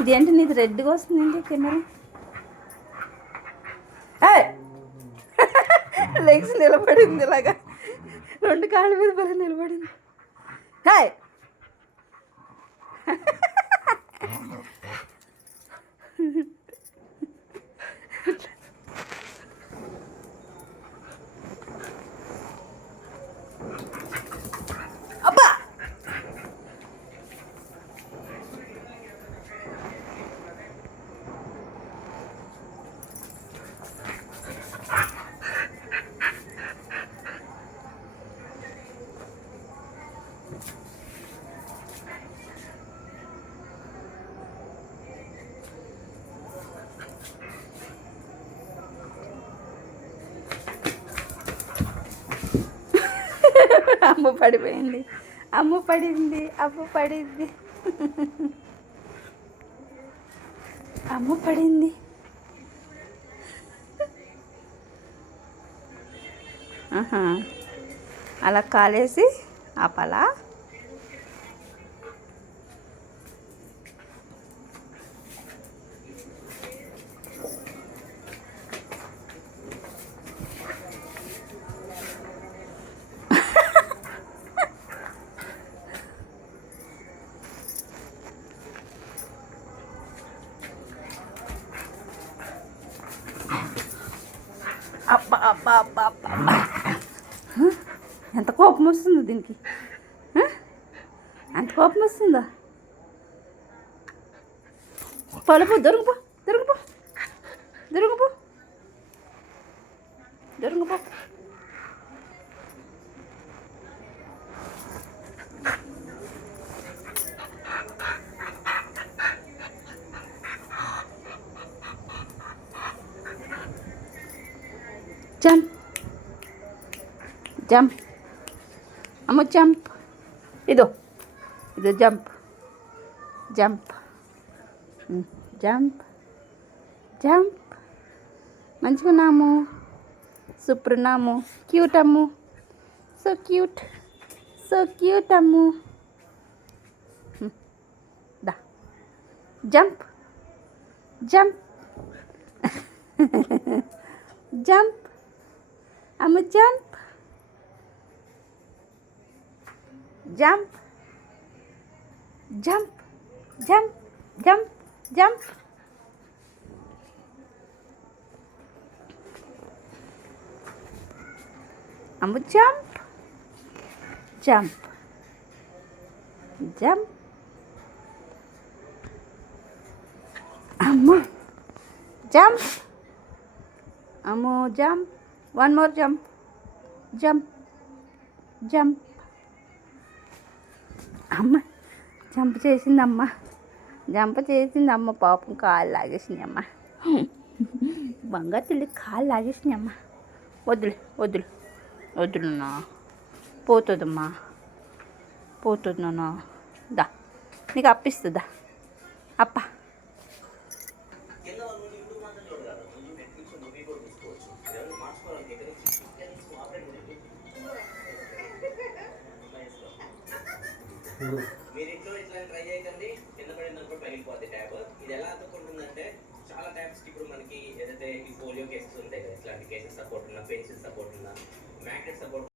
ఇదేంటి నీది రెడ్గా వస్తుందండి కెమెరా? లెగ్స్ నిలబడింది ఇలాగా. రెండు కాళ్ళ మీద బలి నిలబడింది. హాయ్ అమ్మ పడిపోయింది. అమ్ము పడింది అమ్ము పడింది. అమ్ము పడింది. అలా కాలేసి ఆపాలా? అబ్బా అబ్బా అబ్బా అబ్బా ఎంత కోపం వస్తుందో దీనికి. ఎంత కోపం వస్తుందా. పలుపు దొరుకుపో దొరుకుపో. దొరుకుపో. జంప్ జంప్ అమ్మ జంప్ ఇదో ఇదో జంప్ జంప్ జంప్ జంప్ మంచిగా ఉన్నాము. సూపర్ ఉన్నాము. క్యూట్ అమ్ము. సో క్యూట్ సో క్యూట్ అమ్ము. దా. జంప్ జంప్ జంప్ అమ్మ jump jump jump jump jump jump అమ్మ జంప్ జంప్ జంప్ అమ్మ జంప్ అమ్మో jump one more jump jump jump అమ్మ జంప్ చేసిందమ్మ. జంప్ చేసింది అమ్మ పాపం కాలు లాగేసింది అమ్మ. బంగారు తల్లి కాళ్ళు లాగేసింది అమ్మ. వద్దులే వద్దులు వద్దులున్నా పోతుందమ్మా. పోతుంది నాన్న దా నీకు అప్పిస్తుందా? అప్ప. మీరు ఇంట్లో ఇట్లా ట్రై చేయకండి. కింద పడినప్పుడు పగిలిపోద్ది ట్యాబ్ ఇది ఎలా అందుకుంటుందంటే చాలా ట్యాబ్స్ ఇప్పుడు మనకి ఏదైతే ఈ పోలియో కేసెస్ ఉంటాయి కదా ఇట్లాంటి కేసెస్ సపోర్ట్ ఉన్న పెన్సిల్ సపోర్ట్ ఉన్న మ్యాగ్నెట్ సపోర్ట్